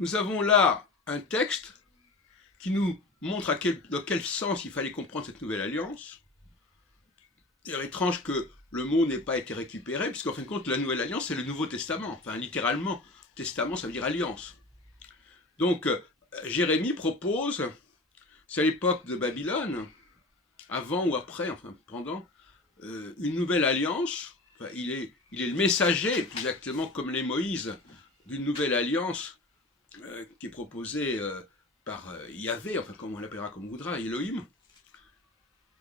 Nous avons là un texte qui nous montre dans quel sens il fallait comprendre cette nouvelle alliance. Il est étrange que le mot n'ait pas été récupéré, puisqu'en fin de compte, la nouvelle alliance, c'est le Nouveau Testament. Enfin, littéralement, testament, ça veut dire alliance. Donc, Jérémie propose, c'est à l'époque de Babylone, avant ou après, enfin pendant, une nouvelle alliance. Enfin, il est le messager, plus exactement comme les Moïse, d'une nouvelle alliance qui est proposée par Yahvé, enfin comme on l'appellera comme on voudra, Elohim.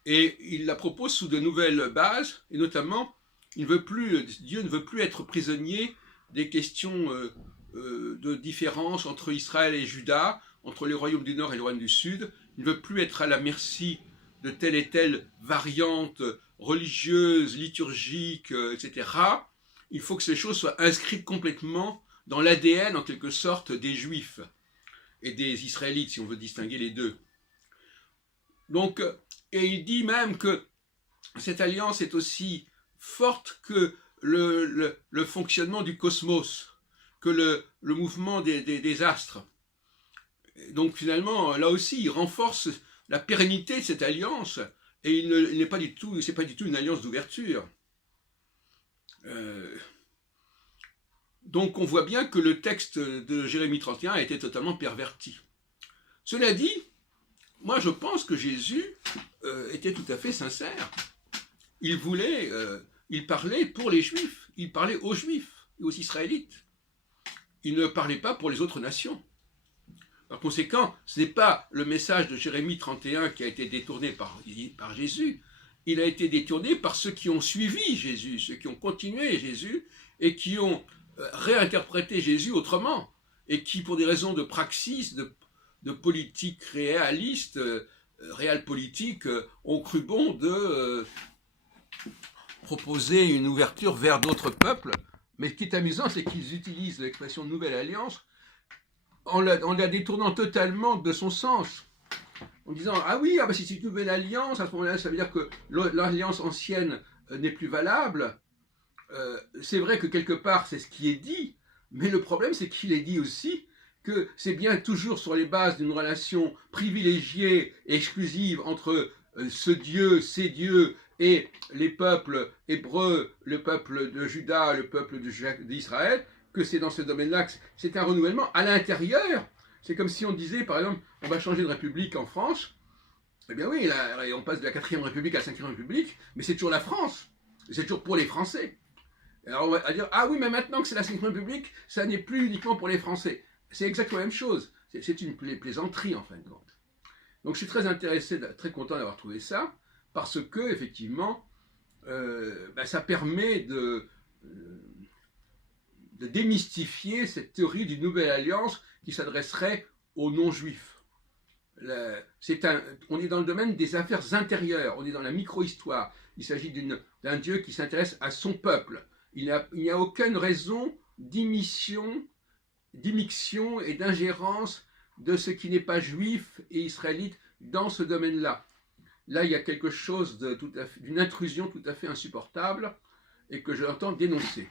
Et il la propose sous de nouvelles bases, et notamment, Dieu ne veut plus être prisonnier des questions de différence entre Israël et Juda, entre les royaumes du Nord et les royaumes du Sud. Il ne veut plus être à la merci de telle et telle variante religieuse, liturgique, etc. Il faut que ces choses soient inscrites complètement dans l'ADN, en quelque sorte, des Juifs et des Israélites, si on veut distinguer les deux. Donc, et il dit même que cette alliance est aussi forte que le fonctionnement du cosmos, que le mouvement des astres. Donc finalement, là aussi, il renforce la pérennité de cette alliance, et il n'est pas du tout, c'est pas du tout une alliance d'ouverture. Donc on voit bien que le texte de Jérémie 31 a été totalement perverti. Cela dit, moi je pense que Jésus était tout à fait sincère. Il parlait pour les Juifs, il parlait aux Juifs et aux Israélites. Il ne parlait pas pour les autres nations. Par conséquent, ce n'est pas le message de Jérémie 31 qui a été détourné par Jésus, il a été détourné par ceux qui ont suivi Jésus, ceux qui ont continué Jésus et qui ont réinterprété Jésus autrement, et qui, pour des raisons de praxis, de politique réaliste, réelle politique, ont cru bon de proposer une ouverture vers d'autres peuples. Mais ce qui est amusant, c'est qu'ils utilisent l'expression nouvelle alliance en la détournant totalement de son sens, en disant ah oui, si c'est une nouvelle alliance, à ce moment-là, ça veut dire que l'alliance ancienne n'est plus valable. C'est vrai que quelque part, c'est ce qui est dit, mais le problème, c'est qu'il est dit aussi que c'est bien toujours sur les bases d'une relation privilégiée et exclusive entre ce Dieu, ces dieux et les peuples hébreux, le peuple de Juda, le peuple d'Israël, que c'est dans ce domaine-là que c'est un renouvellement à l'intérieur. C'est comme si on disait, par exemple, on va changer de république en France. Eh bien oui, là, on passe de la 4e République à la 5e République, mais c'est toujours la France. C'est toujours pour les Français. Alors on va dire, ah oui, mais maintenant que c'est la 5e République, ça n'est plus uniquement pour les Français. C'est exactement la même chose. C'est une plaisanterie, en fin de compte. Donc je suis très intéressé, très content d'avoir trouvé ça, parce que, effectivement, ça permet de démystifier cette théorie d'une nouvelle alliance qui s'adresserait aux non-juifs. On est dans le domaine des affaires intérieures, on est dans la micro-histoire. Il s'agit d'un Dieu qui s'intéresse à son peuple. Il n'y a aucune raison d'immixtion et d'ingérence de ce qui n'est pas juif et israélite dans ce domaine-là. Là, il y a quelque chose d'une intrusion tout à fait insupportable et que j'entends dénoncer.